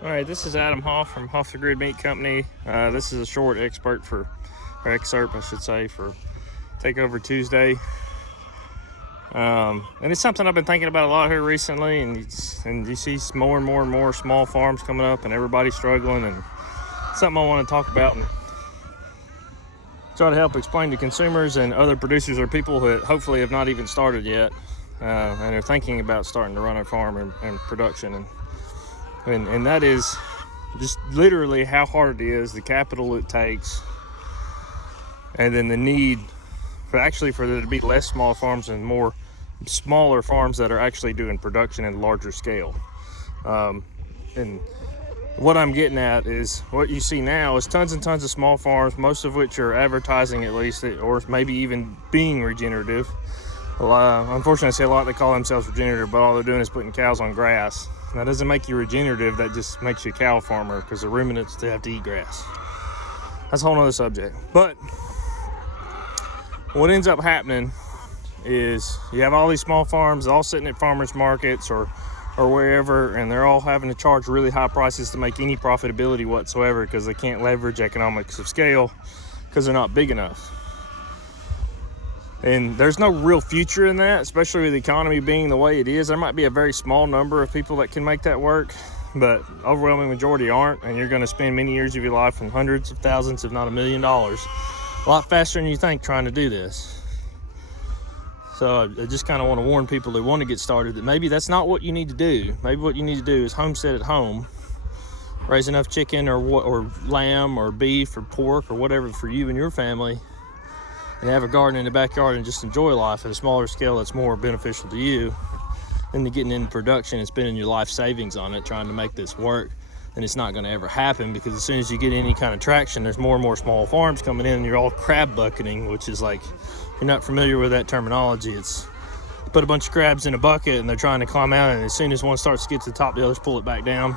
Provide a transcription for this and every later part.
All right, this is Adam Hoff from Hoff the Grid Meat Company. This is a short excerpt, I should say, for Takeover Tuesday. And it's something I've been thinking about a lot here recently, and you see more and more small farms coming up, and everybody's struggling, and something I want to talk about and try to help explain to consumers and other producers or people that hopefully have not even started yet, and are thinking about starting to run a farm and production. And that is just literally how hard it is, the capital it takes, and then the need for there to be less small farms and more smaller farms that are actually doing production in larger scale. And what I'm getting at is what you see now is tons and tons of small farms, most of which are advertising at least, or maybe even being regenerative. Unfortunately, I see a lot that call themselves regenerative, but all they're doing is putting cows on grass. That doesn't make you regenerative, that just makes you a cow farmer, because the ruminants, they have to eat grass. That's a whole nother subject. But what ends up happening is you have all these small farms all sitting at farmers markets or wherever, and they're all having to charge really high prices to make any profitability whatsoever, because they can't leverage economics of scale because they're not big enough. And there's no real future in that, especially with the economy being the way it is. There might be a very small number of people that can make that work, but overwhelming majority aren't, and you're going to spend many years of your life and hundreds of thousands, if not $1 million, a lot faster than you think trying to do this. So I just kind of want to warn people that want to get started that maybe that's not what you need to do. Maybe what you need to do is homestead at home, raise enough chicken or lamb or beef or pork or whatever for you and your family, and have a garden in the backyard and just enjoy life at a smaller scale that's more beneficial to you than to getting into production and spending your life savings on it trying to make this work. And it's not going to ever happen, because as soon as you get any kind of traction, there's more and more small farms coming in, and you're all crab bucketing, which is like, if you're not familiar with that terminology, it's put a bunch of crabs in a bucket and they're trying to climb out, and as soon as one starts to get to the top, the others pull it back down.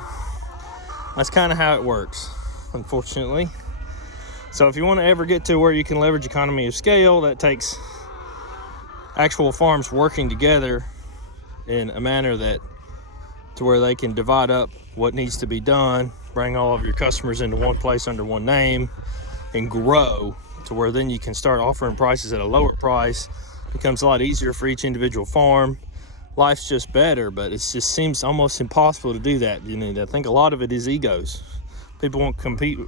That's kind of how it works, unfortunately. So if you want to ever get to where you can leverage economy of scale, that takes actual farms working together in a manner to where they can divide up what needs to be done, bring all of your customers into one place under one name, and grow to where then you can start offering prices at a lower price. It becomes a lot easier for each individual farm. Life's just better, but it just seems almost impossible to do that. I think a lot of it is egos. People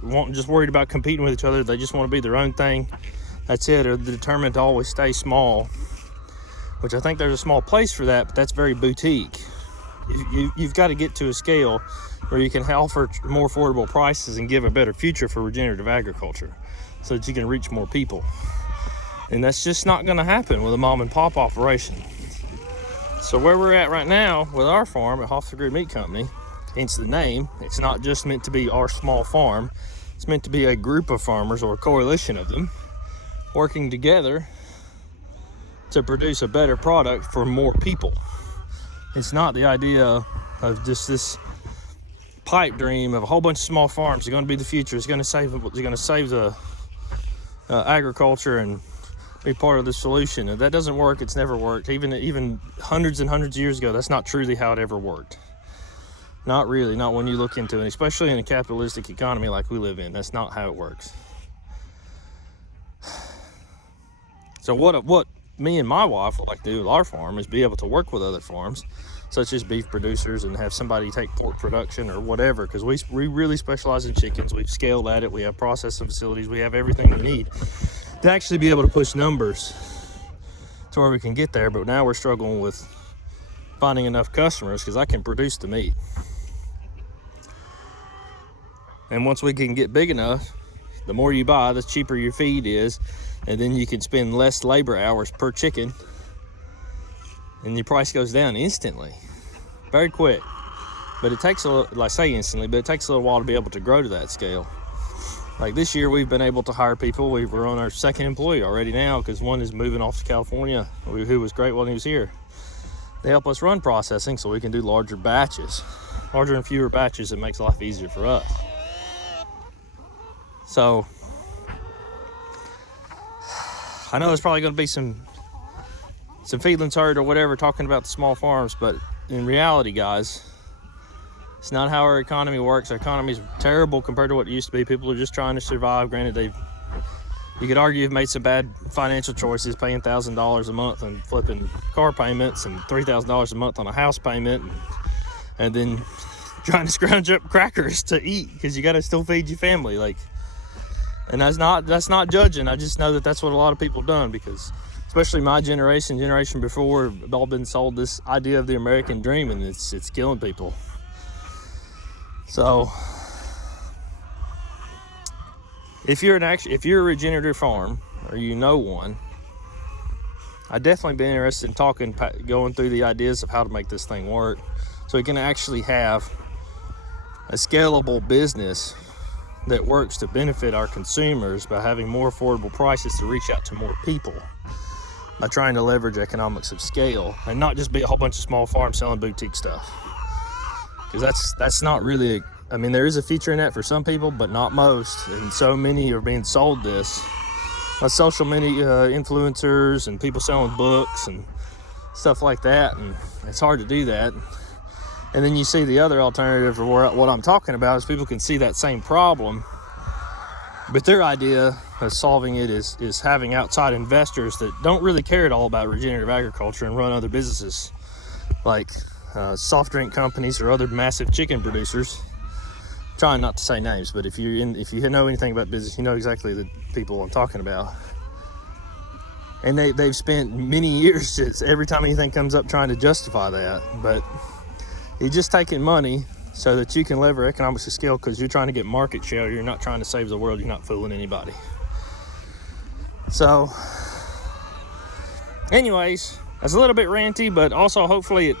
won't just worried about competing with each other. They just want to be their own thing. That's it. Or they're determined to always stay small, which I think there's a small place for that, but that's very boutique. You've got to get to a scale where you can offer more affordable prices and give a better future for regenerative agriculture so that you can reach more people. And that's just not going to happen with a mom and pop operation. So where we're at right now with our farm at Hoff the Grid Meat Company, hence the name, it's not just meant to be our small farm. It's meant to be a group of farmers, or a coalition of them, working together to produce a better product for more people. It's not the idea of just this pipe dream of a whole bunch of small farms. It's going to be the future. It's going to save the agriculture and be part of the solution. If that doesn't work, it's never worked. Even hundreds and hundreds of years ago, that's not truly how it ever worked. Not really, not when you look into it, especially in a capitalistic economy like we live in. That's not how it works. So what me and my wife would like to do with our farm is be able to work with other farms, such as beef producers, and have somebody take pork production or whatever, because we really specialize in chickens. We've scaled at it. We have processing facilities. We have everything we need to actually be able to push numbers to where we can get there. But now we're struggling with finding enough customers, because I can produce the meat. And once we can get big enough, the more you buy, the cheaper your feed is, and then you can spend less labor hours per chicken, and your price goes down instantly, very quick. But it takes it takes a little while to be able to grow to that scale. Like this year, we've been able to hire people. We're on our second employee already now, because one is moving off to California, who was great while he was here. They help us run processing so we can do larger and fewer batches. It makes life easier for us. So I know there's probably going to be some feelings hurt or whatever talking about the small farms, but in reality, guys, It's not how our economy works. Our economy is terrible compared to what it used to be. People are just trying to survive. Granted, you could argue have made some bad financial choices, paying $1,000 a month and flipping car payments and $3,000 a month on a house payment, and then trying to scrounge up crackers to eat because you got to still feed your family. Like, and that's not judging. I just know that that's what a lot of people have done, because especially my generation before, have all been sold this idea of the American dream, and it's killing people. So if you're a regenerative farm, or you know one, I'd definitely be interested in going through the ideas of how to make this thing work, so we can actually have a scalable business that works to benefit our consumers by having more affordable prices to reach out to more people, by trying to leverage economics of scale and not just be a whole bunch of small farms selling boutique stuff. Because that's not really I mean, there is a feature in that for some people, but not most. And so many are being sold this by social media influencers and people selling books and stuff like that, and it's hard to do that. And then you see the other alternative, or what I'm talking about, is people can see that same problem, but their idea of solving it is having outside investors that don't really care at all about regenerative agriculture and run other businesses like soft drink companies or other massive chicken producers. Trying not to say names, but if you know anything about business, you know exactly the people I'm talking about. And they've spent many years just every time anything comes up trying to justify that. But you're just taking money so that you can lever economics of scale, because you're trying to get market share. You're not trying to save the world. You're not fooling anybody. So anyways, that's a little bit ranty, but also hopefully it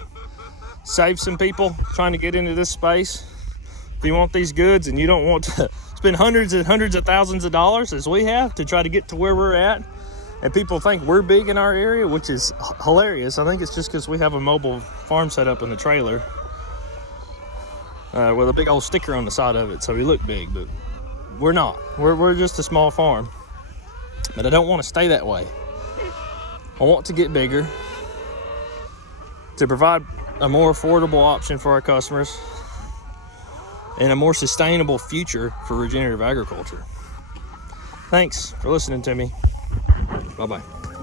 saves some people trying to get into this space. If you want these goods and you don't want to spend hundreds and hundreds of thousands of dollars as we have to try to get to where we're at, and people think we're big in our area, which is hilarious. I think it's just because we have a mobile farm set up in the trailer with a big old sticker on the side of it, so we look big, but we're not. We're just a small farm. But I don't want to stay that way. I want to get bigger to provide a more affordable option for our customers and a more sustainable future for regenerative agriculture. Thanks for listening to me. Bye-bye.